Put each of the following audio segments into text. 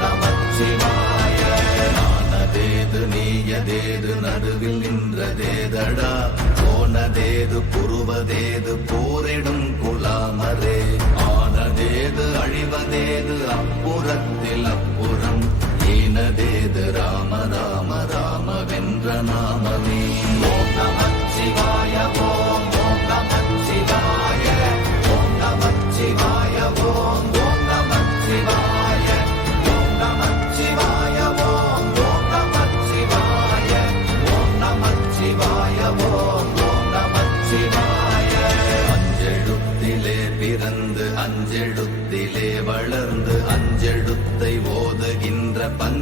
நமச்சிவாய நானதேது நீயதேது நடுவில் நின்றதேதடா. போனதேது புருவதேது போரிடும் குலாமரே. தேவதேது அப்புறத்தில் அப்புறம் ஈனதேது ராம ராம ராம வென்ற நாமமே. ஓம் நமச்சிவாய ஓம்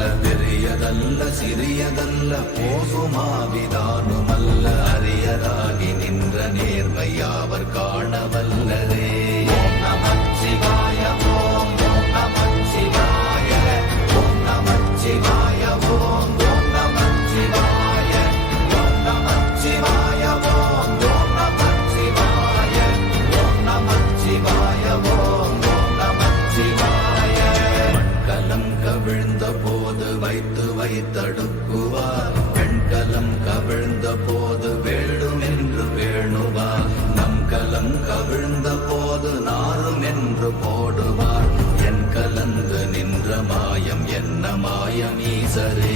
அல்ல பெரியதல்ல சிறியதல்ல போசுமாவிதானுமல்ல அரியதாகி நின்ற நேர்மையாவர் காணவல்லரே. மாயம் ஈசரே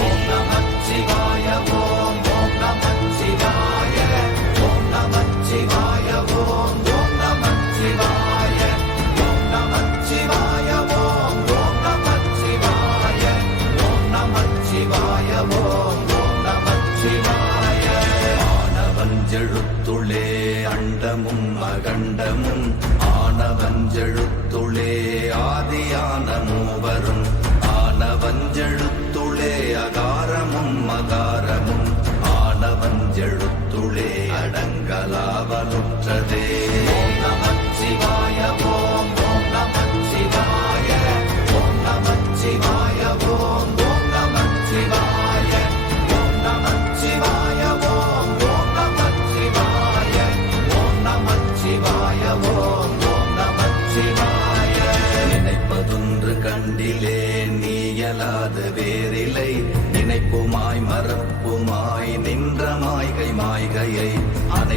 ஓம் நமச்சிவாய ஓம் ஓம் நமச்சிவாய ஓம் நமச்சிவாய ஓம் ஓம் நமச்சிவாய ஓம் நமச்சிவாய ஓம் ஓம் நமச்சிவாய ஓம் நமச்சிவாய ஓம் ஓம் நமச்சிவாய ஆனவஞ்செழுத்துளே அண்டமும் அகண்டமும்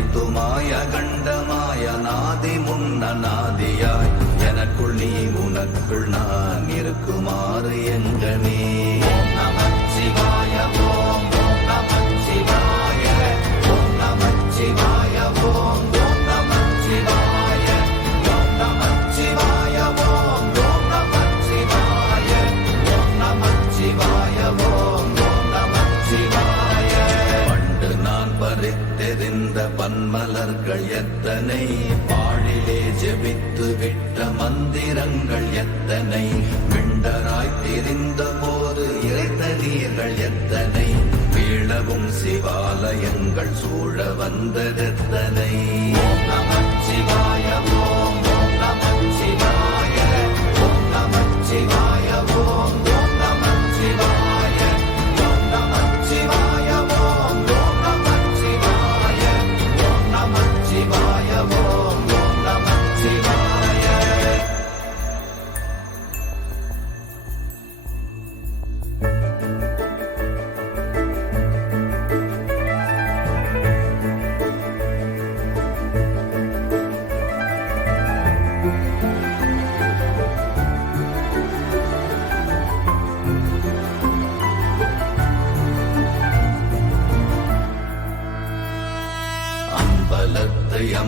அனைத்துமாய கண்டமாய நாதி முன்ன நாதியாய் எனக்குள் நீ உனக்குள் நான் இருக்குமாறு எங்கனே நான் பன்மலர்கள் எத்தனை? பாழிலே ஜெபித்து விட்ட மந்திரங்கள் எத்தனை? விண்டராய் தெரிந்த போது இறைத்த நீர்கள் எத்தனை? வீழவும் சிவாலயங்கள் சூழ வந்ததெத்தனை?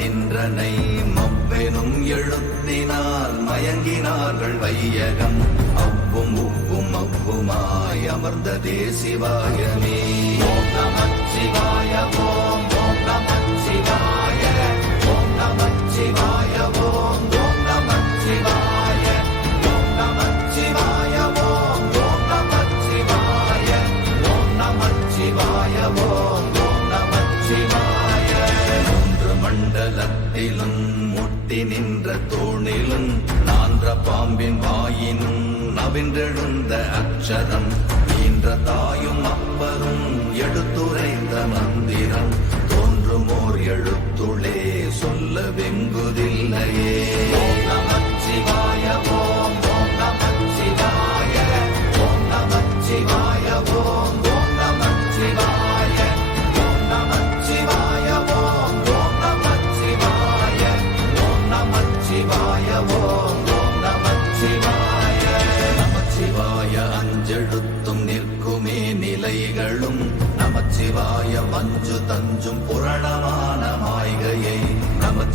நின்றனை மவ்வெனும் எழுத்தினால் மயங்கினார்கள் வையகம். அவ்வும் உவ்வும் அவ்வுமாய் அமர்ந்ததே சிவாயமே. ஓம் மண்டலத்திலும் முட்டி நின்ற தோணிலும் நான்ற பாம்பின் வாயினும் நவின்றெழுந்த அச்சரம். ஈன்ற தாயும் அப்பரும் எடுத்துரைந்த மந்திரம். தோன்றுமோர் எழுத்துளே சொல்ல வெங்குதில்லையே ஓம் நமச்சிவாய ஓம் ஓம் நமச்சிவாய ஓம் நமச்சிவாய ஓம்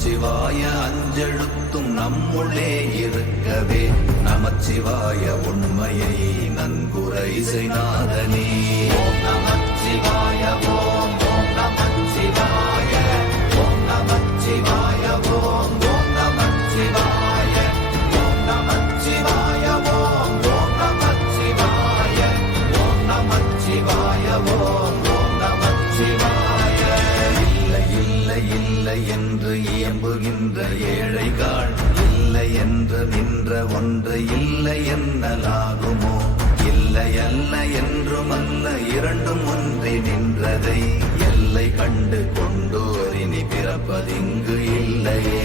நமச்சிவாய அஞ்செழுத்தும் நம்முள்ளே இருக்கவே. நமச்சிவாய உண்மையை நன்குரை செய்நாதனே நமச்சிவாய ஓ இயம்புகின்ற ஏழைகாள் இல்லை என்று நின்ற ஒன்று இல்லை என்னலாகுமோ இல்லை அல்ல என்றும் அல்ல இரண்டும் ஒன்றி நின்றதை எல்லை கண்டு கொண்டோரினி பிறப்பதிங்கு இல்லையே.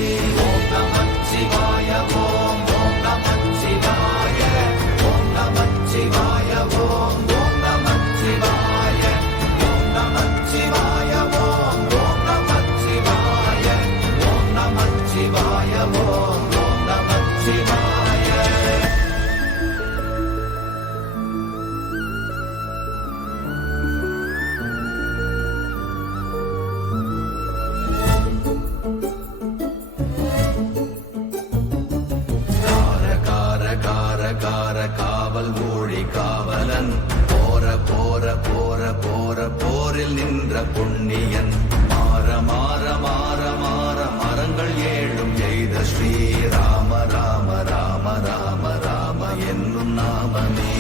மலரில் நின்ற பொன்னியன் மாற மாற மாற மாற மரங்கள் ஏழும் எய்த ஸ்ரீராம ராம ராம ராம ராம என்னும் நாமமே.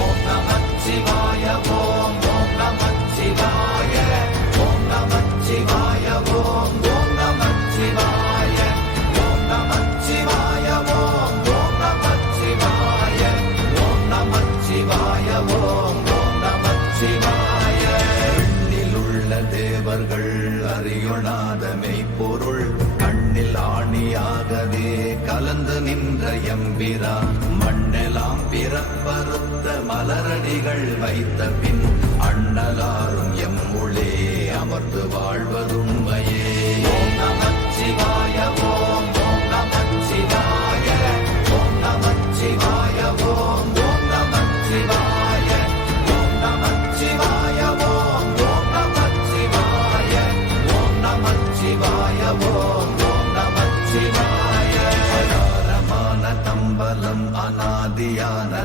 ஓம் நம சிவாய ஓம் ஓம் நம சிவாய. ஓம் நம சிவாய ஓம் ஓம் நம சிவாய. ஓம் நம சிவாய ஓம் ஓம் நம சிவாய. ஓம் நம சிவாய ஓம் அன்பர்கள் அறியொணாத மெய்ப்பொருள் கண்ணில் ஆணியாகவே கலந்து நின்ற எம்பிரான் மண்ணெலாம் பிறப்பறுத்த மலரடிகள் வைத்த பின் அண்ணலாரும்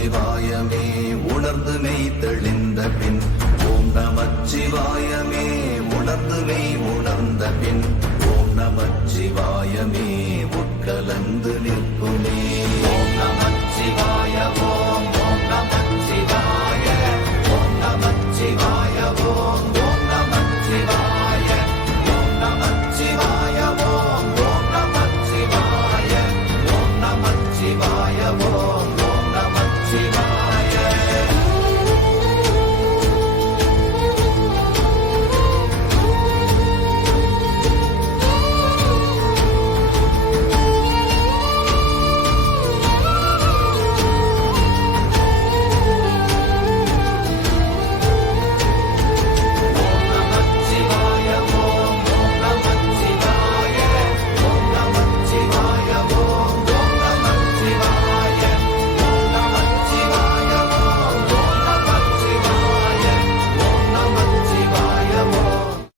சிவாயமே உணர்ந்து மெய்த்தளி